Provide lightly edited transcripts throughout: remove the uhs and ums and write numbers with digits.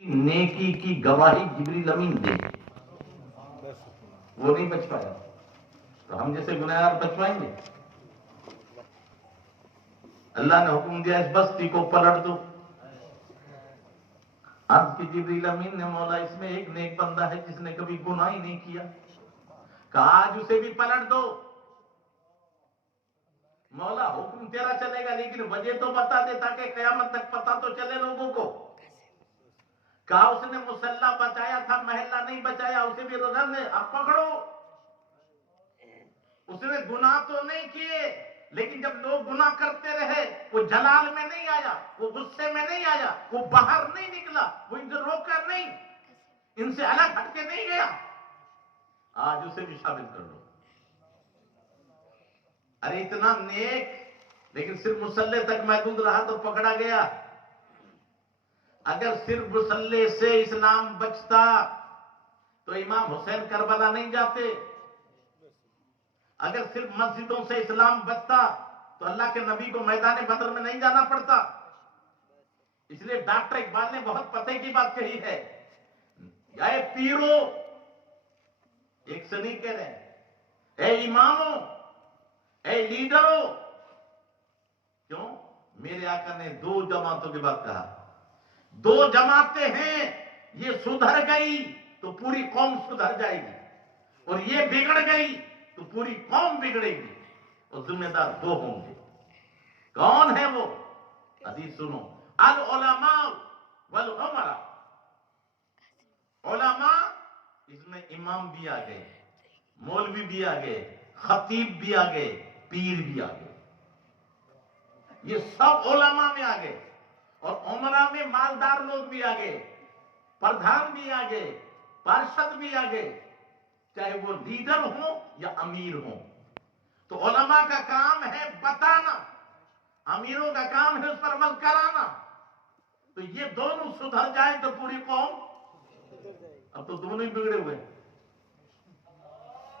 نیکی کی گواہی جبریل امین دے، وہ نہیں بچ پایا، تو ہم جیسے گنہگار بچ پائیں گے؟ اللہ نے حکم دیا اس بستی کو پلٹ دو، عرض کی جبریل امین نے مولا اس میں ایک نیک بندہ ہے جس نے کبھی گناہ ہی نہیں کیا، کہا آج اسے بھی پلٹ دو۔ مولا حکم تیرا چلے گا لیکن وجہ تو بتا دے تاکہ قیامت تک پتہ تو چلے لوگوں کو۔ کہا اس نے مسلح بچایا تھا، محلہ نہیں بچایا، اسے بھی رجل نے اب پکڑو۔ اس نے گناہ تو نہیں کیے لیکن جب لوگ گناہ کرتے رہے وہ جلال میں نہیں آیا، وہ غصے میں نہیں آیا، وہ باہر نہیں نکلا، وہ ان سے روک کر نہیں، ان سے الگ ہٹ کے نہیں گیا، آج اسے بھی شامل کر لو۔ ارے اتنا نیک لیکن صرف مسلح تک محدود رہا تو پکڑا گیا۔ اگر صرف مسلح سے اسلام بچتا تو امام حسین کربلا نہیں جاتے، اگر صرف مسجدوں سے اسلام بچتا تو اللہ کے نبی کو میدان بدر میں نہیں جانا پڑتا۔ اس لیے ڈاکٹر اقبال نے بہت پتے کی بات کہی ہے، اے پیرو، ایک سے نہیں کہہ رہے، اے اماموں، اے لیڈروں، کیوں؟ میرے آقا نے دو جماعتوں کے بعد کہا، دو جماعتیں ہیں، یہ سدھر گئی تو پوری قوم سدھر جائے گی، اور یہ بگڑ گئی تو پوری قوم بگڑے گی، اور ذمہ دار دو ہوں گے۔ کون ہے وہ؟ حدیث سنو، العلماء والعمراء۔ علماء، اس میں امام بھی آ گئے، مولوی بھی آ گئے، خطیب بھی آ گئے، پیر بھی آ گئے، یہ سب علماء میں آ گئے، اور عمراء میں مالدار لوگ بھی آ گئے، پردھان بھی آ گئے، پارشد بھی آ گئے، چاہے وہ لیڈر ہوں یا امیر ہوں۔ تو علماء کا کام ہے بتانا، امیروں کا کام ہے اس پر عمل کرانا، تو یہ دونوں سدھر جائیں تو پوری قوم، اب تو دونوں ہی بگڑے ہوئے،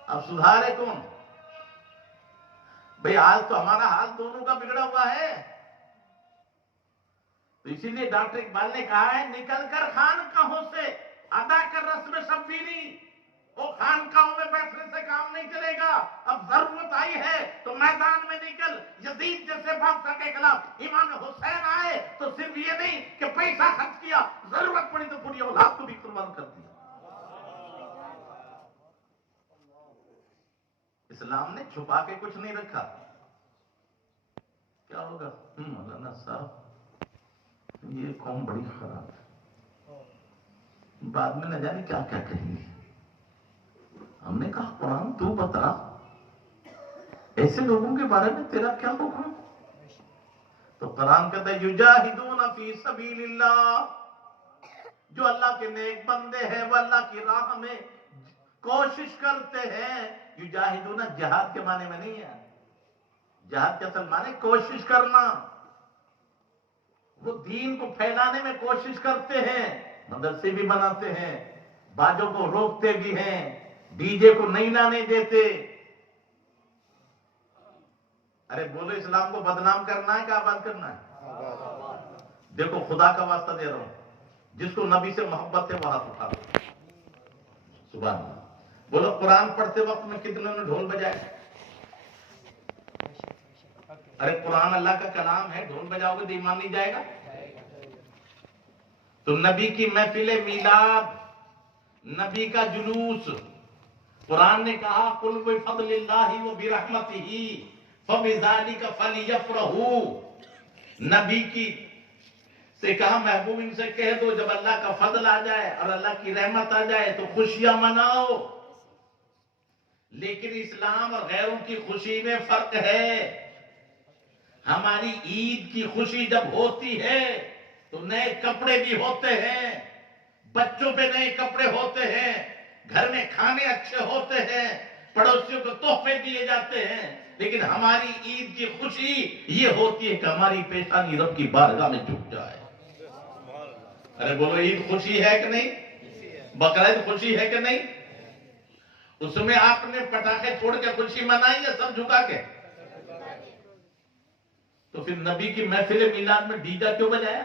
اب سدھارے کون؟ بھئی آج تو ہمارا حال دونوں کا بگڑا ہوا ہے۔ تو اسی لیے ڈاکٹر اقبال نے کہا ہے، نکل کر خانقاہوں سے ادا کر رسم شبیری، وہ خانقاہوں میں بیٹھنے سے کام نہیں چلے گا، اب ضرورت آئی ہے تو میدان میں نکل، یزید جیسے بادشاہ کے خلاف امام حسین آئے تو صرف یہ نہیں کہ پیسہ خرچ کیا، ضرورت پڑی تو پوری اولاد کو بھی قربان کر دیا۔ اسلام نے چھپا کے کچھ نہیں رکھا۔ کیا ہوگا؟ مولانا صاحب یہ قوم بڑی خراب ہے، بعد میں نہ جانے کیا کیا کہیں گے۔ ہم نے کہا قرآن تو بتا، ایسے لوگوں کے بارے میں تیرا کیا حکم؟ تو قرآن کہتا ہے یجاہدون فی سبیل اللہ، جو اللہ کے نیک بندے ہیں وہ اللہ کی راہ میں کوشش کرتے ہیں۔ یجاہدون جہاد کے معنی میں نہیں ہے، جہاد کے اصل معنی کوشش کرنا، وہ دین کو پھیلانے میں کوشش کرتے ہیں، مدرسے بھی بناتے ہیں، باجوں کو روکتے بھی ہیں، ڈی جے کو نہیں لانے دیتے۔ ارے بولو، اسلام کو بدنام کرنا ہے کہ آباد کرنا ہے؟ دیکھو خدا کا واسطہ دے رہا ہوں، جس کو نبی سے محبت ہے وہ ہاتھ اٹھا دو، سبحان اللہ۔ بولو قرآن پڑھتے وقت میں کتنے نے ڈھول بجائے؟ ارے قرآن اللہ کا کلام ہے، ڈھول بجاؤ گے تو ایمان نہیں جائے گا؟ تو نبی کی محفل میلاد، نبی کا جلوس، قرآن نے کہا قل بفضل اللہ وبرحمتہ فبذلک فلیفرحوا، نبی کی سے کہا محبوب ان سے کہہ دو جب اللہ کا فضل آ جائے اور اللہ کی رحمت آ جائے تو خوشیاں مناؤ۔ لیکن اسلام اور غیروں کی خوشی میں فرق ہے۔ ہماری عید کی خوشی جب ہوتی ہے تو نئے کپڑے بھی ہوتے ہیں، بچوں پہ نئے کپڑے ہوتے ہیں، گھر میں کھانے اچھے ہوتے ہیں، پڑوسیوں کو تحفے دیے جاتے ہیں، لیکن ہماری عید کی خوشی یہ ہوتی ہے کہ ہماری پیشانی رب کی بارگاہ میں جھک جائے۔ ارے بولو عید خوشی ہے کہ نہیں؟ بقرعید خوشی ہے کہ نہیں؟ اس میں آپ نے پٹاخے چھوڑ کے خوشی منائی ہے سب جھکا کے؟ تو پھر نبی کی محفل میلاد میں ڈی جے کیوں بجایا؟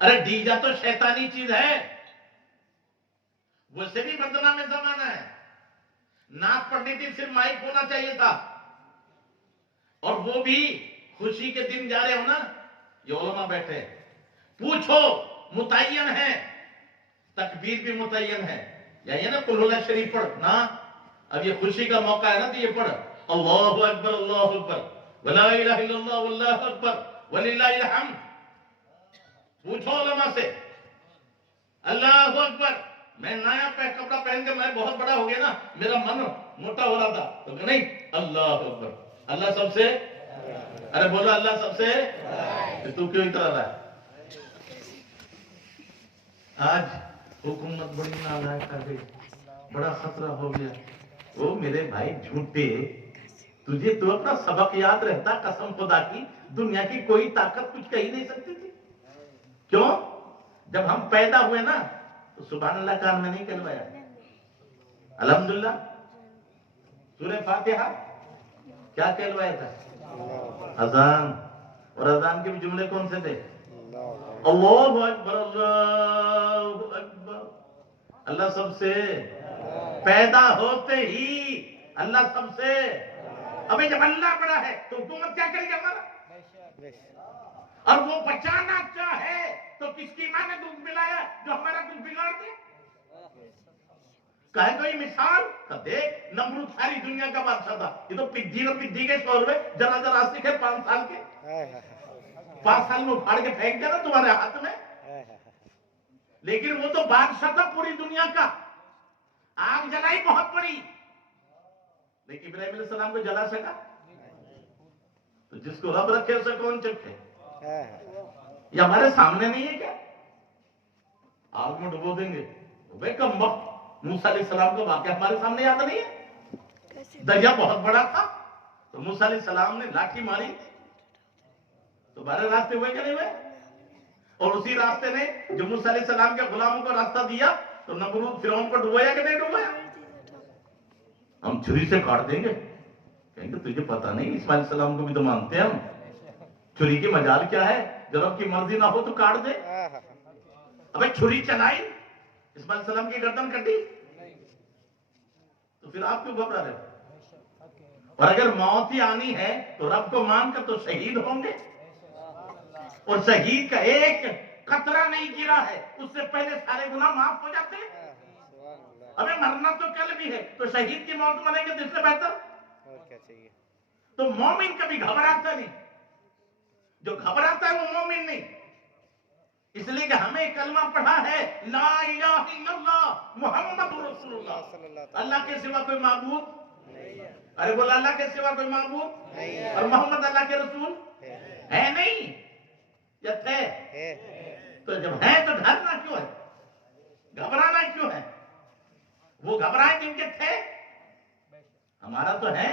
अरे डीजा तो शैतानी चीज है, उससे भी बदनाम जमाना है। नाक पड़नी थी, सिर्फ माइक होना चाहिए था, और वो भी खुशी के दिन जा रहे हो ना, ये उलमा बैठे, पूछो मुतय्यन है, तकबीर भी मुतय्यन है, या ये ना कुल शरीफ पढ़ ना, अब ये खुशी का मौका है ना, तो ये पढ़ अल्लाहु अकबर अल्लाहु अकबर वला इलाहा इल्लल्लाह वल्लाहु अकबर वलिल्लाहिल हम्द। पूछो उलमा से, अल्लाहु अकबर। मैं नया कपड़ा पहन के मैं बहुत बड़ा हो गया ना, मेरा मन मोटा हो रहा था, तो नहीं अल्लाहु अकबर, अल्लाह सबसे, अरे बोलो अल्लाह सबसे, तो तू क्यों इतना रहा है? आज हुकूमत बड़ी नालायक आ गई, बड़ा खतरा हो गया। ओ मेरे भाई झूठे, तुझे तो अपना सबक याद रहता, कसम खुदा की दुनिया की कोई ताकत कुछ कही नहीं सकती थी। क्यों? जब हम पैदा हुए ना, तो सुभान अल्लाह कान में नहीं कहलवाया, अल्हम्दुलिल्लाह, सूरह फातिहा क्या कहलवाया था? अजान। और अजान के भी जुमले कौन से थे? अल्लाहु अकबर अल्लाहु अकबर, अल्लाह सबसे, पैदा होते ही अल्लाह सबसे। अबे जब अल्लाह बड़ा है तो हुकूमत क्या करेगी हमारा? और वो बचाना चाहे तो किसकी मां ने दूध पिलाया जो हमारा कुछ बिगाड़ दे? कहे कोई मिसाल का देख, नमरूद सारी दुनिया का बादशाह था, ये तो पिद्दी के शोर में जरा जरा सीखे 5 साल के, 5 साल में उखाड़ के फेंक देना तुम्हारे हाथ में। लेकिन वो तो बादशाह था पूरी दुनिया का, आग जलाई बहुत बड़ी, लेकिन इब्राहिम अलैहिस्सलाम को जला सका? तो जिसको रब रखे उसे कौन चखे? ये हमारे सामने नहीं है क्या? आग में डुबो देंगे कम वक्त। मूसा अलैहिस्सलाम का वाकया हमारे सामने याद नहीं है? दरिया बहुत बड़ा था, तो मूसा अलैहिस्सलाम ने लाठी मारी तो 12 रास्ते हुए कि नहीं हुए? और उसी रास्ते ने जो मूसा अलैहिस्सलाम के गुलामों को रास्ता दिया, तो नमरूद फिरौन को डुबोया कि नहीं डुबोया? हम छुरी से काट देंगे, कहेंगे तुझे पता नहीं, इस्माइल सलाम को भी तो मानते हैं हम, छुरी की मजाल क्या है, जब आपकी मर्जी ना हो तो काट दे। अबे छुरी चलाई, इस्माइल सलाम की गर्दन कटी, तो फिर आप क्यों घबरा रहे? और अगर मौत ही आनी है तो रब को मानकर तो शहीद होंगे, और शहीद का एक कतरा नहीं गिरा है, उससे पहले सारे गुनाह माफ हो जाते हैं। अबे मरना तो कल भी है, तो शहीद की मौत मरेंगे तो इससे बेहतर और क्या चाहिए? तो मोमिन कभी घबराता नहीं, जो घबराता है वो मोमिन नहीं। इसलिए कि हमें कलमा पढ़ा है, ला इलाहा इल्लल्लाह मुहम्मदुर रसूलुल्लाह, अल्लाह के सिवा कोई माबूद नहीं है। अरे बोला अल्लाह के सिवा कोई माबूद नहीं है, और मोहम्मद अल्लाह के रसूल है नहीं या थे? तो जब है तो डरना क्यों है, घबराना क्यों है? वो घबराए जिनके थे, हमारा तो है।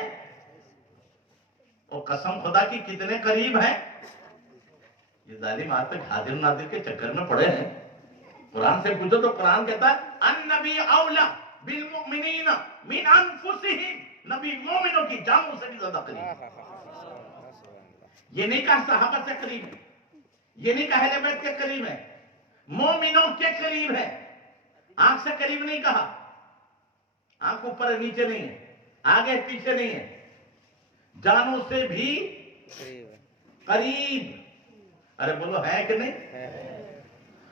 और कसम खुदा की कितने करीब है ये जालिम, आज तक हाजिर नाजिर के चक्कर में पड़े हैं। कुरान से पूछो तो कुरान कहता है अन्नबी औला बिल मुमिनीना मिन अनफुसिहिम, नबी मोमिनों की जानों से भी ज्यादा करीब। ये नहीं कहा सहाबा से करीब है, ये नहीं कहा अहले बैत के करीब है, मोमिनों के करीब है। आंख से करीब नहीं कहा, आंख ऊपर नीचे नहीं है, आगे पीछे नहीं है, जानों से भी करीब। अरे बोलो है कि नहीं है?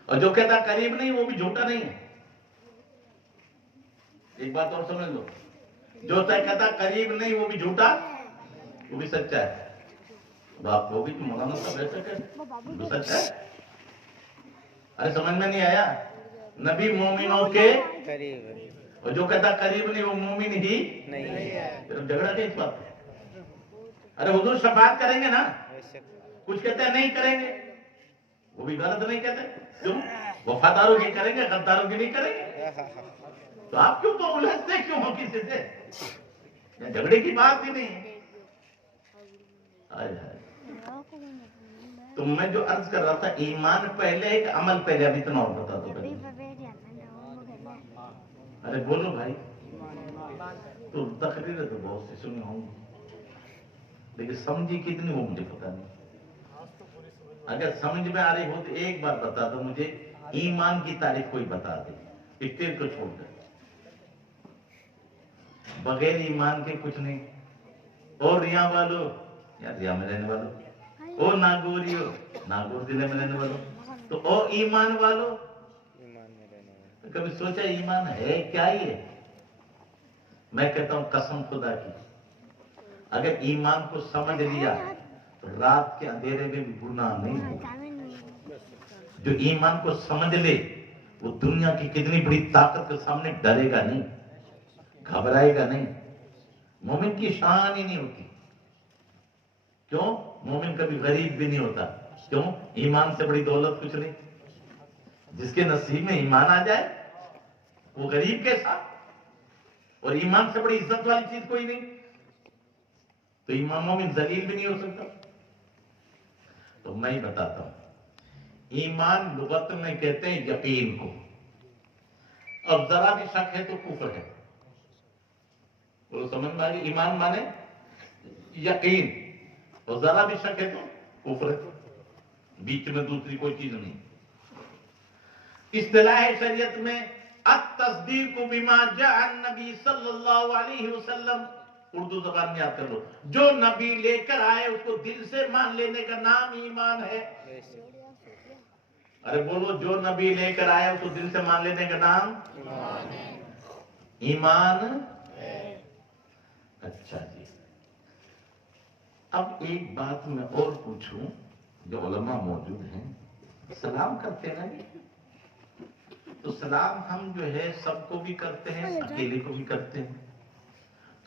और जो कहता करीब नहीं वो भी झूठा नहीं है। एक बात और समझ लो, जो कहता करीब नहीं वो भी झूठा, वो भी सच्चा है। बाप वो भी मौलाना साहब ऐसा कहते सच है। अरे समझ में नहीं आया? नबी मोमिनों के करीब, और जो कहता करीब नहीं वो मोमिन ही नहीं है। फिर झगड़ा किस बात है? अरे हुजूर शफाअत करेंगे ना, कुछ कहते हैं नहीं करेंगे, वो भी गलत नहीं कहते। क्यों? वफादारों की करेंगे, गद्दारों की नहीं करेंगे। तो आप क्यों तो उलझते क्यों हो किसी से? झगड़े की बात ही नहीं है। तो मैं जो अर्ज कर रहा था, ईमान पहले एक अमल पहले, अब इतना और बता दो। अरे बोलो भाई, तो तकरीरें तो बहुत सी सुनी होंगी, लेकिन समझी कितनी वो मुझे पता नहीं। अगर समझ में आ रही हो तो एक बार बता दो मुझे, ईमान की तारीफ कोई बता दे, इतने को छोड़कर। बगैर ईमान के कुछ नहीं। और रिया वालों, या रिया में रहने वालों, ओ नागौरियो, नागौर जिले में रहने वालों, तो ओ ईमान वालों, तो कभी सोचा ईमान है क्या ये? मैं कहता हूं कसम खुदा की, अगर ईमान को समझ लिया तो रात के अंधेरे में भी गुनाह नहीं होगा। जो ईमान को समझ ले वो दुनिया की कितनी बड़ी ताकत के सामने डरेगा नहीं, घबराएगा नहीं। मोमिन की शान ही नहीं होती। क्यों? मोमिन कभी गरीब भी नहीं होता। क्यों? ईमान से बड़ी दौलत कुछ नहीं। जिसके नसीब में ईमान आ जाए वो गरीब कैसा, और ईमान से बड़ी इज्जत वाली चीज कोई नहीं। तो ईमान मोमिन जलील भी नहीं हो सकता। तो मैं ही बताता हूं, ईमान लुगत में कहते हैं यकीन को। अब जरा भी शक है तो कुफर है। बोलो समझ में आ गई? ईमान माने यकीन, और जरा भी शक है तो कुफर है। बीच में दूसरी कोई चीज नहीं। इस्तिलाह शरीयत में अत-तस्दीक बिमा जाअ नबी सल्लल्लाहु अलैहि वसल्लम, उर्दू जबान में याद कर लो, जो नबी लेकर आए उसको दिल से मान लेने का नाम ईमान है। अरे बोलो, जो नबी लेकर आया उसको दिल से मान लेने का नाम ईमान है। अच्छा जी, अब एक बात मैं और पूछूं, जो उलमा मौजूद हैं, सलाम करते हैं ना जी? तो सलाम हम जो है सबको भी करते हैं, अकेले को भी करते हैं।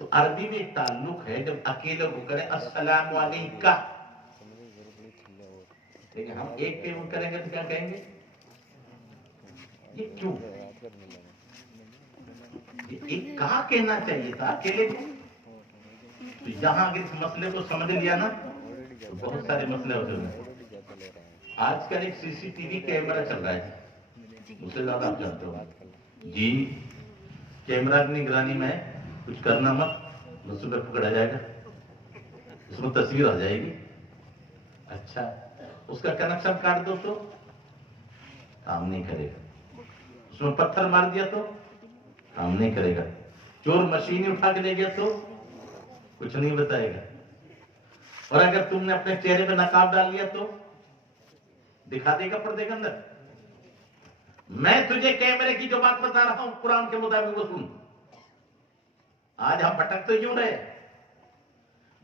तो अरबी में एक ताल्लुक है, जब अकेले को करें अस्सलामु अलैका, लेकिन हम एक के वो करेंगे तो क्या कहेंगे? ये क्यों? ये एक कहा कहना चाहिए था अकेले को। तो यहां अगर इस मसले को समझ लिया ना तो बहुत सारे मसले हो जाएंगे। आजकल एक सीसीटीवी कैमरा चल रहा है, उससे ज्यादा आप जानते हो जी। कैमरा की निगरानी में कुछ करना मत, बस पर पकड़ा जाएगा, उसमें तस्वीर आ जाएगी। अच्छा, उसका कनेक्शन काट दो तो काम नहीं करेगा। उसमें पत्थर मार दिया तो काम नहीं करेगा। चोर मशीन उठा के ले गया तो कुछ नहीं बताएगा। और अगर तुमने अपने चेहरे पे नकाब डाल लिया तो दिखा देगा पर्दे के अंदर। मैं तुझे कैमरे की जो बात बता रहा हूं कुरान के मुताबिक वो सुन। आज हम भटक तो यूं रहे,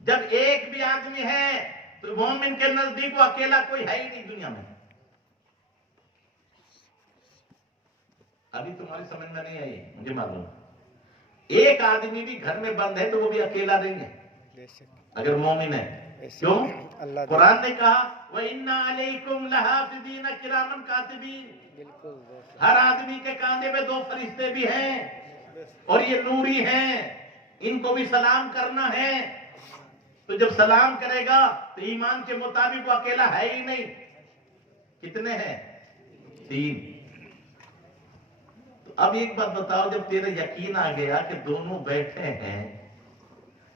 जब एक भी आदमी है तो मोमिन के नजदीक वो अकेला कोई है ही नहीं दुनिया में। अभी तुम्हारी समझ में नहीं आई, मुझे मालूम। एक आदमी भी घर में बंद है तो वो भी अकेला नहीं है अगर मोमिन है। क्यों? कुरान ने कहा व इन्ना अलैकुम लहाफिज़ीन किरामन कातिबीन, हर आदमी के कांधे में 2 फरिश्ते भी हैं और ये नूरी हैं, इनको भी सलाम करना है। तो जब सलाम करेगा तो ईमान के मुताबिक वो अकेला है ही नहीं। कितने हैं? 3। तो अब एक बात बताओ, जब तेरा यकीन आ गया कि दोनों बैठे हैं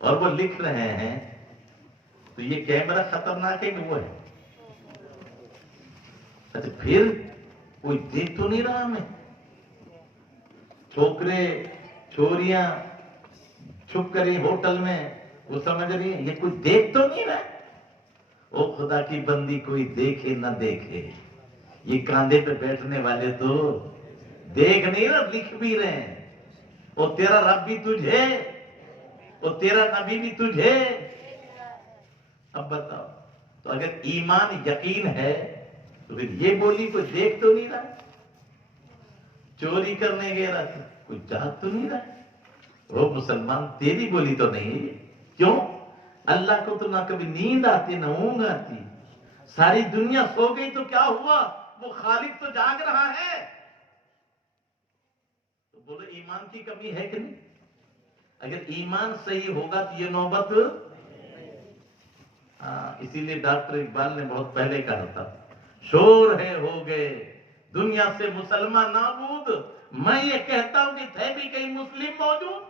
और वो लिख रहे हैं, तो ये कैमरा खतरनाक है कि वो है? अच्छा, फिर कोई देख तो नहीं रहा हमें? छोकरे छोरियां छुप करी होटल में, वो समझ रही है ये कोई देख तो नहीं रहा। ओ खुदा की बंदी, कोई देखे ना देखे, ये कांधे पे बैठने वाले तो देख नहीं रहा, लिख भी रहे हैं। और तेरा रब भी तुझे, और तेरा नबी भी तुझे। अब बताओ, तो अगर ईमान यकीन है तो फिर ये बोली कोई देख तो नहीं रहा? चोरी करने गया था, कोई चाह तो नहीं रहा? वो मुसलमान, तेरी बोली तो नहीं है। क्यों? अल्लाह को तो ना कभी नींद आती ना ऊंघ आती। सारी दुनिया सो गई तो क्या हुआ, वो खालिक तो जाग रहा है। तो बोलो ईमान की कमी है कि नहीं? अगर ईमान सही होगा तो ये नौबत। इसीलिए डॉक्टर इकबाल ने बहुत पहले कहा था, शोर है हो गए दुनिया से मुसलमान नाबूद, मैं ये कहता हूं कि थे भी कई मुस्लिम मौजूद।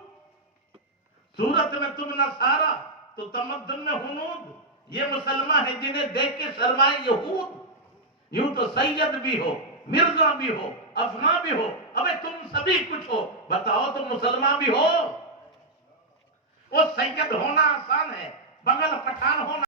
सूरत में तुम नसारा तो तमद्दुन में हुनूद, یہ مسلمان ہیں جنہیں دیکھ کے شرمائے یہود. یوں تو سید بھی ہو, مرزا بھی ہو, افغان بھی ہو, ابے تم سبھی کچھ ہو, بتاؤ تم مسلمان بھی ہو. وہ سید ہونا آسان ہے, بغل پٹھان ہونا